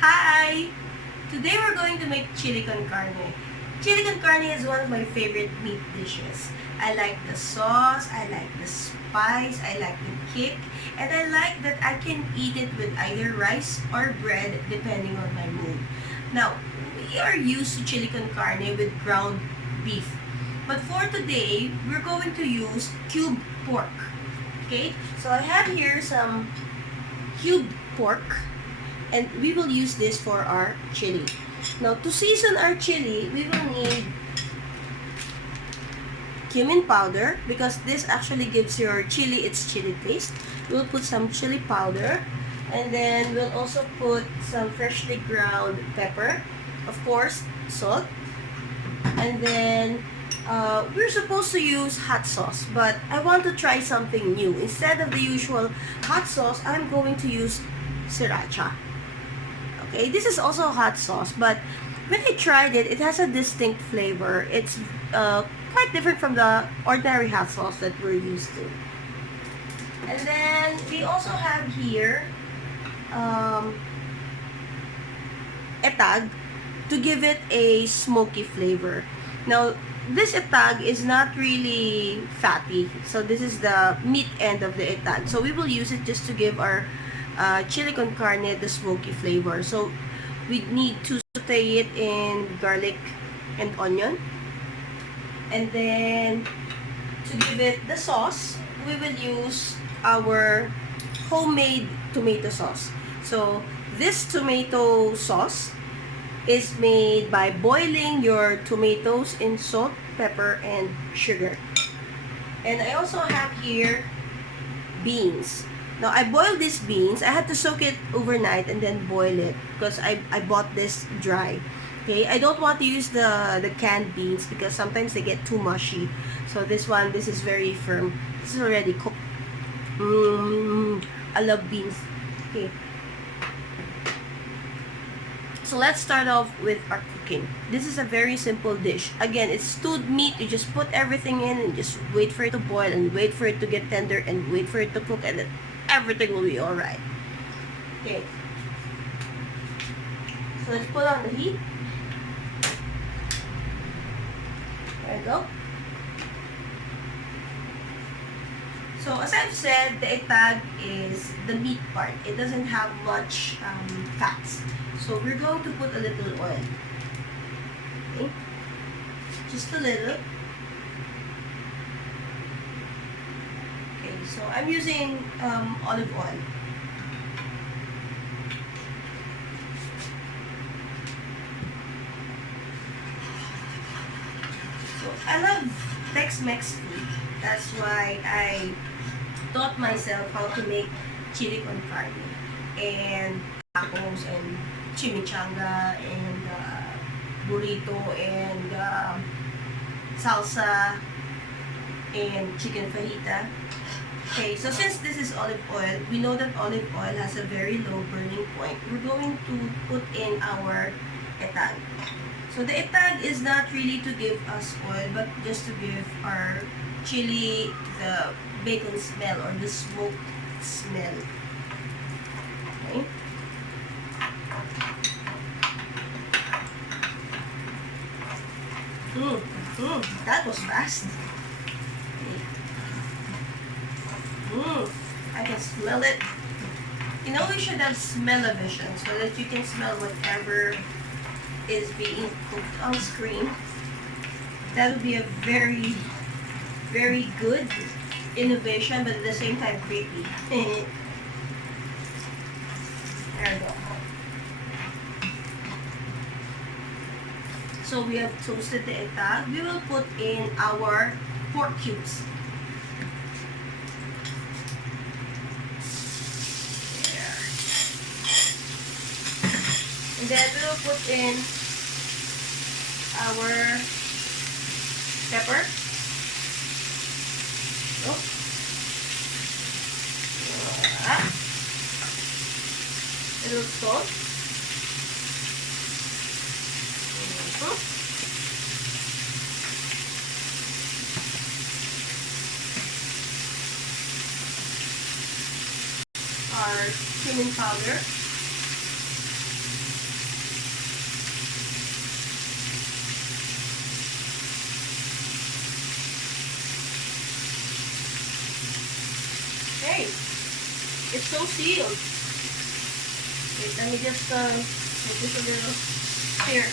Hi! Today we're going to make chili con carne. Chili con carne is one of my favorite meat dishes. I like the sauce, I like the spice, I like the kick, and I like that I can eat it with either rice or bread depending on my mood. Now, we are used to chili con carne with ground beef. But for today, we're going to use cubed pork. Okay? So I have here some cubed pork, and we will use this for our chili. Now, to season our chili, we will need cumin powder because this actually gives your chili its chili taste. We'll put some chili powder, and then we'll also put some freshly ground pepper, of course, salt, and then we're supposed to use hot sauce, but I want to try something new. Instead of the usual hot sauce, I'm going to use sriracha. Okay, this is also hot sauce, but when I tried it, it has a distinct flavor. It's quite different from the ordinary hot sauce that we're used to. And then we also have here etag to give it a smoky flavor. Now, this etag is not really fatty, so this is the meat end of the etag. So we will use it just to give our chili con carne the smoky flavor. So we need to saute it in garlic and onion, and then to give it the sauce, we will use our homemade tomato sauce. So this tomato sauce is made by boiling your tomatoes in salt, pepper, and sugar. And I also have here beans. Now, I boiled these beans. I had to soak it overnight and then boil it because I bought this dry. Okay, I don't want to use the canned beans because sometimes they get too mushy. So this is very firm. This is already cooked. I love beans. Okay. So let's start off with our cooking. This is a very simple dish. Again, it's stewed meat. You just put everything in and just wait for it to boil and wait for it to get tender and wait for it to cook, and then everything will be alright. Okay. So let's put on the heat. There you go. So as I've said, the etag is the meat part. It doesn't have much fats. So we're going to put a little oil. Okay? Just a little. Okay, so I'm using olive oil. So I love Tex-Mex food. That's why I taught myself how to make chili con carne and tacos and chimichanga and burrito and salsa and chicken fajita. Okay, so since this is olive oil, we know that olive oil has a very low burning point. We're going to put in our etag. So the etag is not really to give us oil, but just to give our chili the bacon smell or the smoked smell. Okay. That was fast. I can smell it. You know, we should have smell-o-vision so that you can smell whatever is being cooked on screen. That would be a very, very good innovation, but at the same time creepy. There we go. So we have toasted the etag. We will put in our pork cubes. There. And then we will put in our pepper. Oh. A little salt. Our cumin powder. Okay, it's so sealed. Wait, let me just make this a little here.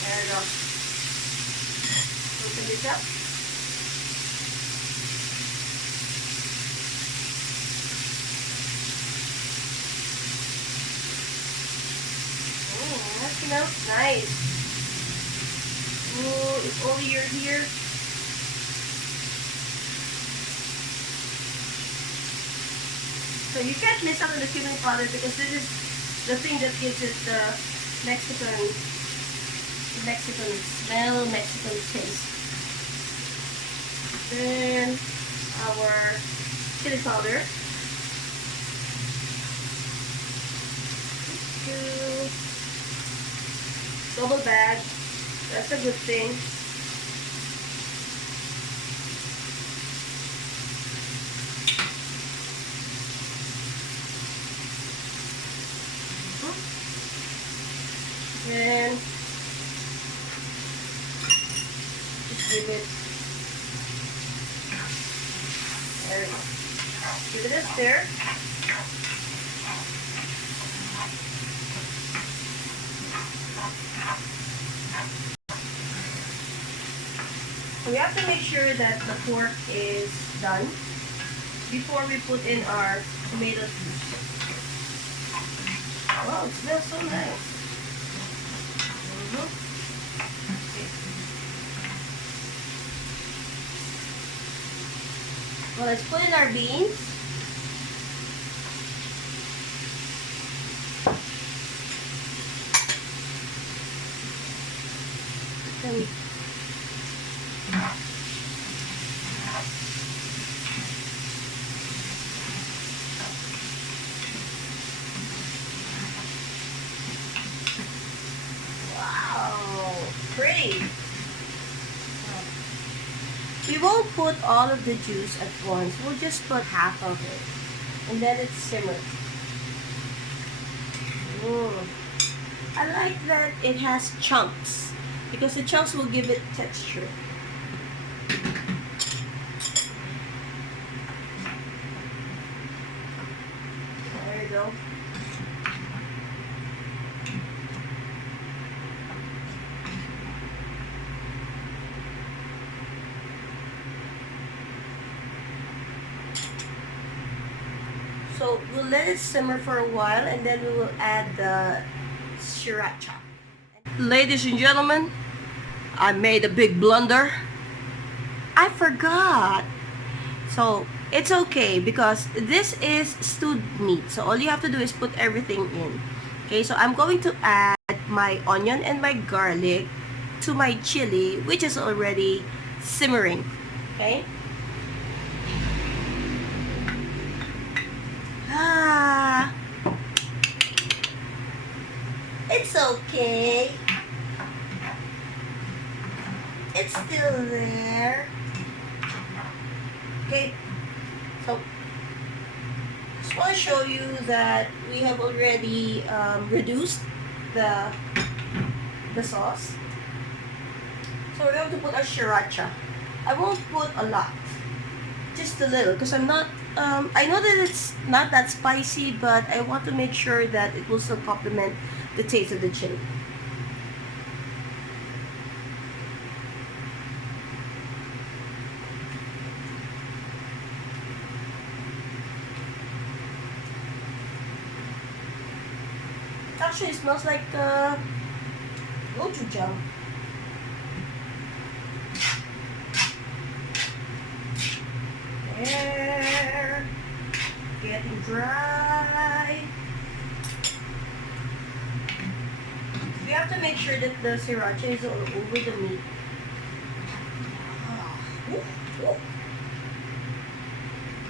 There we go. Open this up. Oh, that smells nice. Oh, if only you're here. So you can't miss out on the cumin powder because this is the thing that gives it the Mexican smell, Mexican taste. Then our chili powder. Double bag. That's a good thing. Then just give it. There we go. Give it a stir. So we have to make sure that the pork is done before we put in our tomato juice. Wow, it smells so nice. Okay. Well, let's put in our beans. Then pretty. We won't put all of the juice at once. We'll just put half of it. And let it simmer. I like that it has chunks. Because the chunks will give it texture. There you go. So we'll let it simmer for a while and then we will add the sriracha. Ladies and gentlemen, I made a big blunder. I forgot. So it's okay because this is stewed meat. So all you have to do is put everything in. Okay, so I'm going to add my onion and my garlic to my chili, which is already simmering. Okay. It's okay. It's still there. Okay. So, just want to show you that we have already reduced the sauce. So we're going to put our sriracha. I won't put a lot. Just a little because I'm not I know that it's not that spicy, but I want to make sure that it will still complement the taste of the chili. It actually smells like gochujang. There, getting dry. We have to make sure that the sriracha is all over the meat.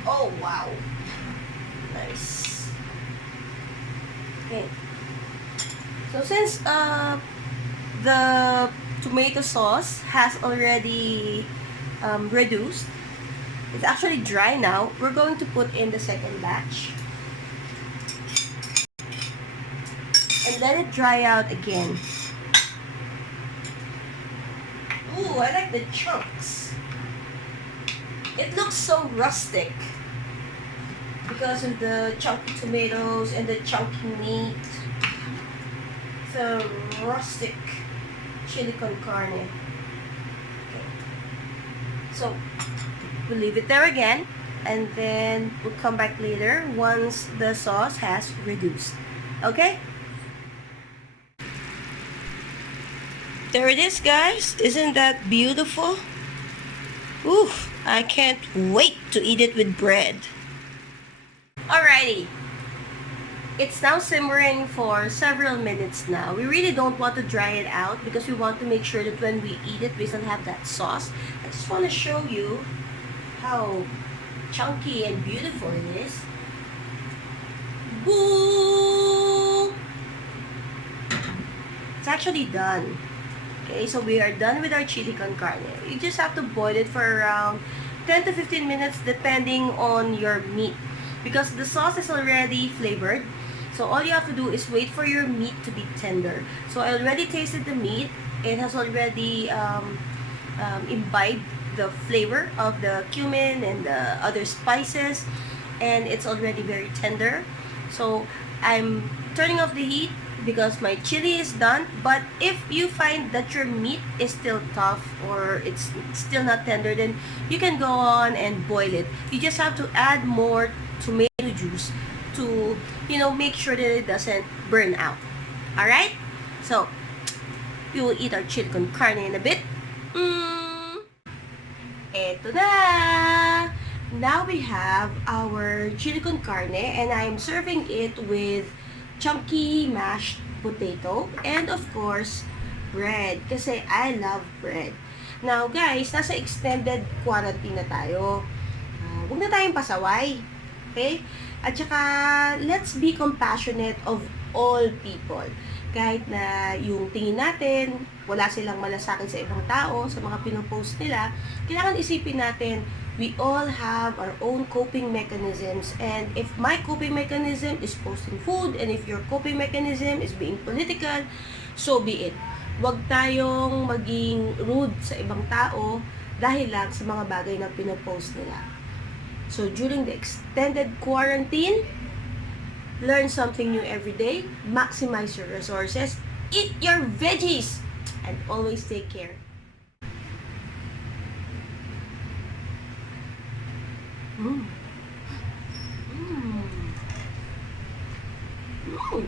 Oh wow, nice. Okay, so since the tomato sauce has already reduced, it's actually dry now. We're going to put in the second batch. And let it dry out again. Ooh, I like the chunks. It looks so rustic because of the chunky tomatoes and the chunky meat. It's a rustic chili con carne. Okay. So, we'll leave it there again, and then we'll come back later once the sauce has reduced. Okay? There it is, guys. Isn't that beautiful? Oof, I can't wait to eat it with bread. Alrighty. It's now simmering for several minutes now. We really don't want to dry it out because we want to make sure that when we eat it, we still have that sauce. I just want to show you how chunky and beautiful it is. Boo! It's actually done. Okay, so we are done with our chili con carne. You just have to boil it for around 10 to 15 minutes depending on your meat. Because the sauce is already flavored. So all you have to do is wait for your meat to be tender. So I already tasted the meat. It has already imbibed the flavor of the cumin and the other spices. And it's already very tender. So I'm turning off the heat because my chili is done. But if you find that your meat is still tough or it's still not tender, then you can go on and boil it. You just have to add more tomato juice to, make sure that it doesn't burn out. Alright? So, we will eat our chili con carne in a bit. Eto na! Now we have our chili con carne and I am serving it with chunky mashed potato and of course, bread. Kasi I love bread. Now guys, nasa extended quarantine na tayo. Huwag na tayong pasaway. Okay? At saka, let's be compassionate of all people. Kahit na yung tingin natin, wala silang malasakit sa ibang tao, sa mga pinopost nila, kailangan isipin natin, we all have our own coping mechanisms. And if my coping mechanism is posting food, and if your coping mechanism is being political, so be it. Huwag tayong maging rude sa ibang tao dahil lang sa mga bagay na pinopost nila. So, during the extended quarantine, learn something new every day, maximize your resources, eat your veggies, and always take care. Mm. Mm. Mm.